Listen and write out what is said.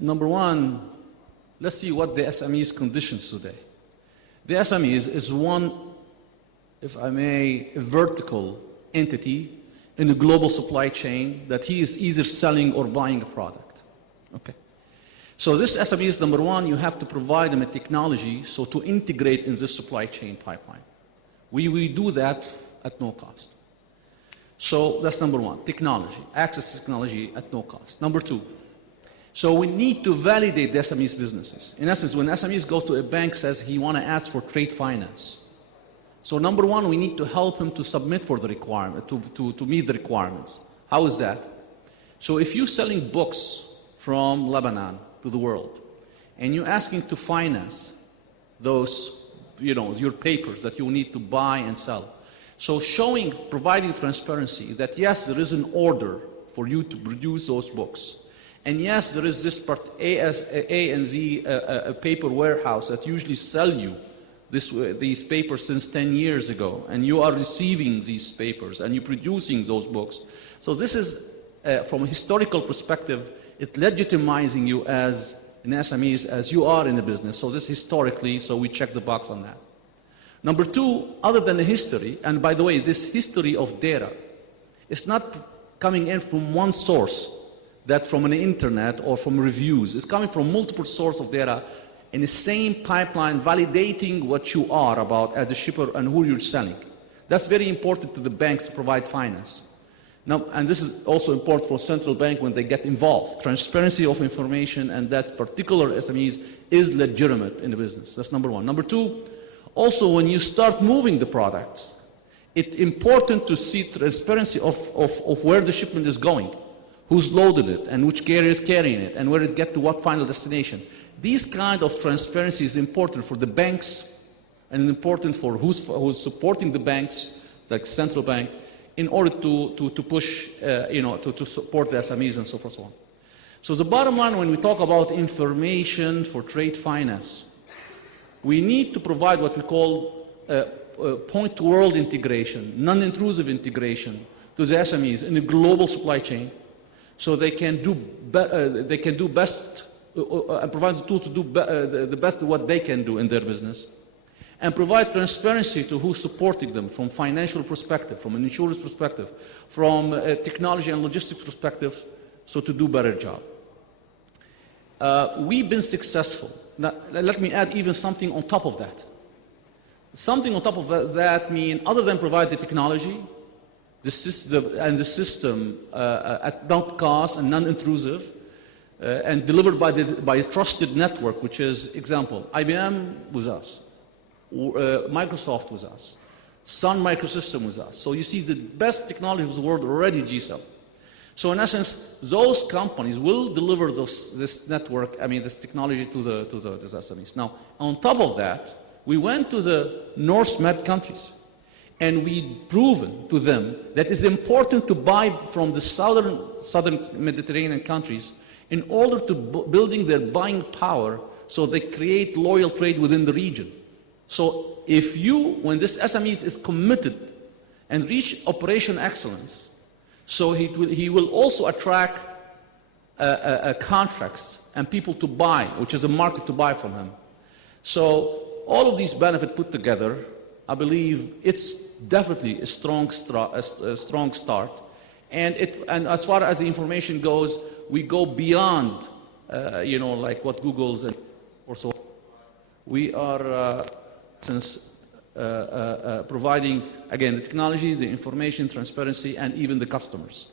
number one, let's see what the SME's conditions today. The SMEs is one, if I may, a vertical entity in the global supply chain that he is either selling or buying a product. Okay. So this SME is number one, you have to provide them a technology so to integrate in this supply chain pipeline. We do that at no cost. So that's number one, technology, access to technology at no cost. Number two, so we need to validate the SMEs businesses. In essence, when SMEs go to a bank says he want to ask for trade finance. So number one, we need to help him to submit for the requirement, to meet the requirements. How is that? So if you're selling books from Lebanon to the world, and you're asking to finance those, your papers that you need to buy and sell. So providing transparency that yes, there is an order for you to produce those books. And yes, there is this A and Z paper warehouse that usually sell you these papers since 10 years ago, and you are receiving these papers and you're producing those books. So this is, from a historical perspective, it's legitimizing you as an SMEs as you are in the business. So this historically, so we check the box on that. Number two, other than the history, and by the way, this history of data, it's not coming in from one source, that from an internet or from reviews. It's coming from multiple sources of data in the same pipeline, validating what you are about as a shipper and who you're selling. That's very important to the banks to provide finance. Now, and this is also important for central bank when they get involved. Transparency of information and that particular SMEs is legitimate in the business. That's number one. Number two, also when you start moving the products, it's important to see transparency of where the shipment is going, who's loaded it, and which carrier is carrying it, and where it gets to what final destination. These kind of transparency is important for the banks and important for who's supporting the banks, like central bank, in order to push, to support the SMEs and so forth and so on. So the bottom line when we talk about information for trade finance, we need to provide what we call point-to-world integration, non-intrusive integration to the SMEs in the global supply chain, so they can do best and provide the tools to do the best of what they can do in their business, and provide transparency to who's supporting them from financial perspective, from an insurance perspective, from a technology and logistics perspective, so to do a better job. We've been successful. Now, let me add even something on top of that. Something on top of that means, other than provide the technology, the system at no cost and non-intrusive, and delivered by a trusted network, which is, example, IBM with us, Microsoft with us, Sun Microsystem with us. So you see the best technology of the world already, GCEL. So in essence, those companies will deliver this network, this technology to the SMEs. Now, on top of that, we went to the North Med countries, and we proven to them that it's important to buy from the southern Mediterranean countries in order to building their buying power, so they create loyal trade within the region. So when this SMEs is committed and reach operation excellence, so he will also attract contracts and people to buy, which is a market to buy from him. So all of these benefits put together, I believe it's definitely a strong start. And as far as the information goes, we go beyond, like what Google's and also. We are providing, again, the technology, the information, transparency, and even the customers.